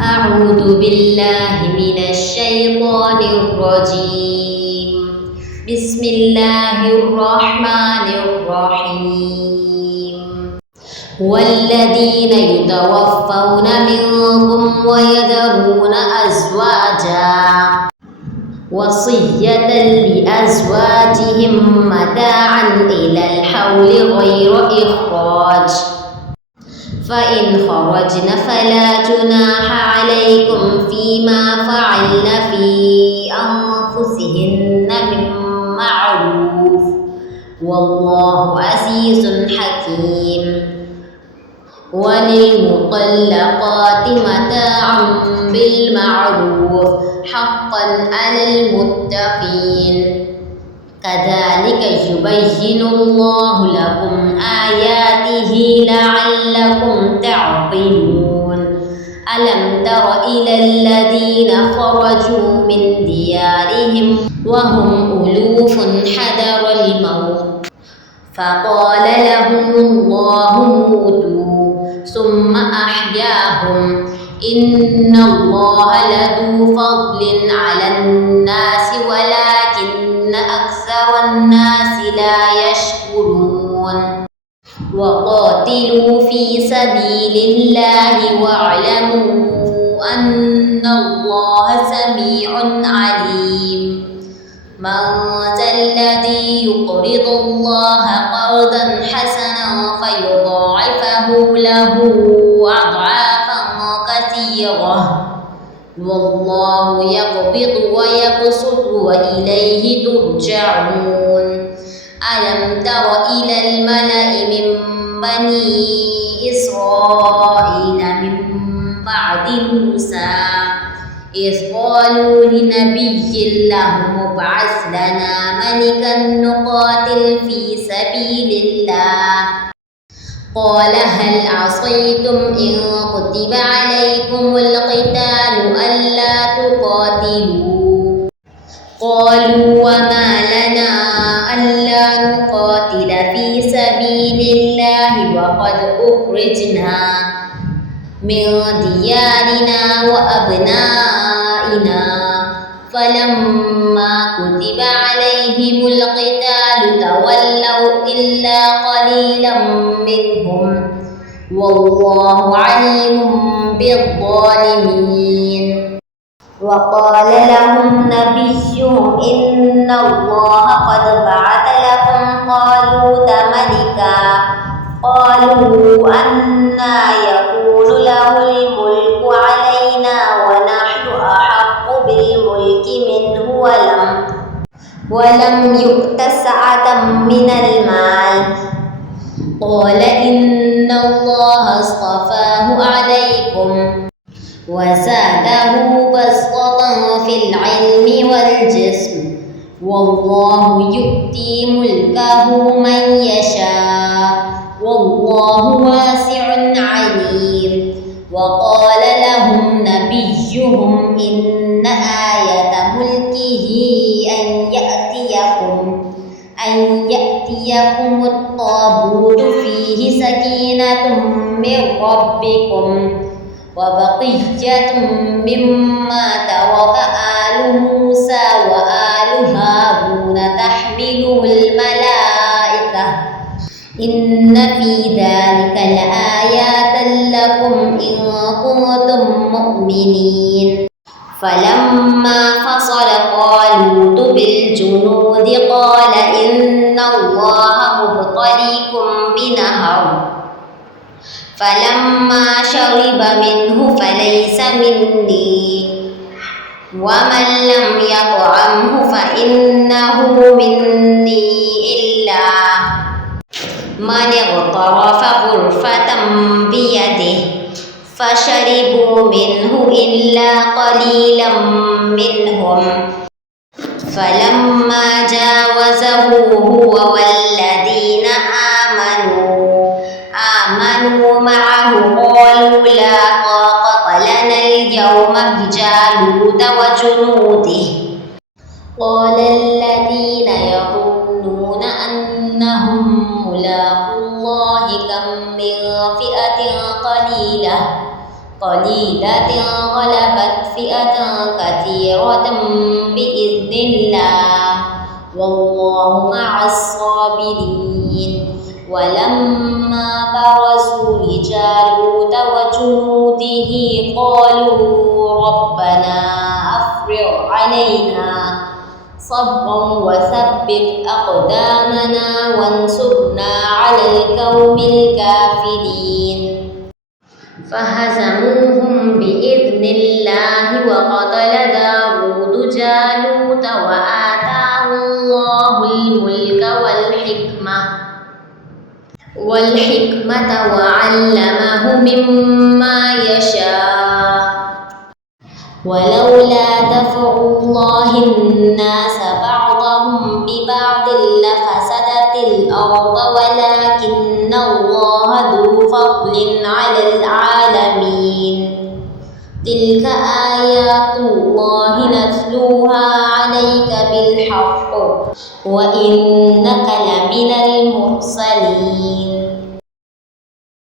أعوذ بالله من الشيطان الرجيم. بسم الله الرحمن الرحيم. والذين يتوفون منكم ويذرون أزواجا وصية لأزواجهم متاعا إلى الحول غير إخراج فإن خرجن فلا جناح عليكم فيما فعلن في أنفسهن من معروف والله عزيز حكيم. وللمطلقات متاع بالمعروف حقا على المتقين كذلك يبين الله لكم آياته لعلكم تعقلون. ألم تر إلى الذين خرجوا من ديارهم وهم ألوف حذر الموت فقال لهم الله موتوا ثم أحياهم إن الله لذو فضل على الناس ولكن أكثر الناس لا يشكرون. وقاتلوا في سبيل الله واعلموا أن الله سميع عليم. من ذا الذي يقرض الله قرضا حسنا فيضاعفه له أضعافا كثيرة والله يقبض ويبسط وإليه ترجعون. ألم تر إلى الملأ من بني إسرائيل من بعد موسى إذ قالوا لنبي لهم ابعث لنا ملكا نقاتل في سبيل الله قال هل عصيتم إن كتب عليكم القتال ألا تقاتلوا قالوا وما لنا ألا نقاتل في سبيل الله وقد أخرجنا من ديارنا وأبنائنا فلما كتب عليهم القتال تولوا إلا قليلا منهم والله عليم بالظالمين. وقال لهم نبيهم إن الله قد بعث لكم طالوت ملكا قالوا أنى يكون له الملك علينا ونحن أحق بالملك منه ولم يؤت سعة من المال قال إن الله اصطفاه عليكم وزاده بسطة في العلم والجسم والله يؤتي ملكه من يشاء والله واسع عليم. وقال لهم نبيهم إن آية ملكه أن يأتيكم الطابوت فيه سكينة من ربكم وبقية مما ترك آل موسى وآل هارون تحمله الملائكة إن في ذلك لآيات لكم إن كنتم مؤمنين. فلما فصل طالوت بالجنود قال إن الله مبتليكم بنهر فلما شرب منه فليس مني ومن لم يطعمه فإنه مني إلا من اغترف غرفة بيده فشربوا منه إلا قليلا منهم فلما جاوزه هو والذين آمنوا معه قالوا لا طاقة لنا اليوم بجالوت وجنوده قال الذين يظنون أنهم ملاقو الله كم من فئة قليلة قليلة غلبت فئة كثيرة بإذن الله والله مع الصابرين ولما برزوا لجالوت وجنوده قالوا ربنا أفرغ علينا صبرا وثبت أقدامنا وانصرنا على القوم الكافرين فهزموهم بإذن الله وقتل داود جالوت وآتاه الله الملك والحكمة وعلمه مما يشاء ولولا دفع الله الناس بعضهم ببعض لفسدت الأرض ولكن الله ذو فضل على العالمين تلك آيات الله نتلوها عليك بالحق وإنك لمن المرسلين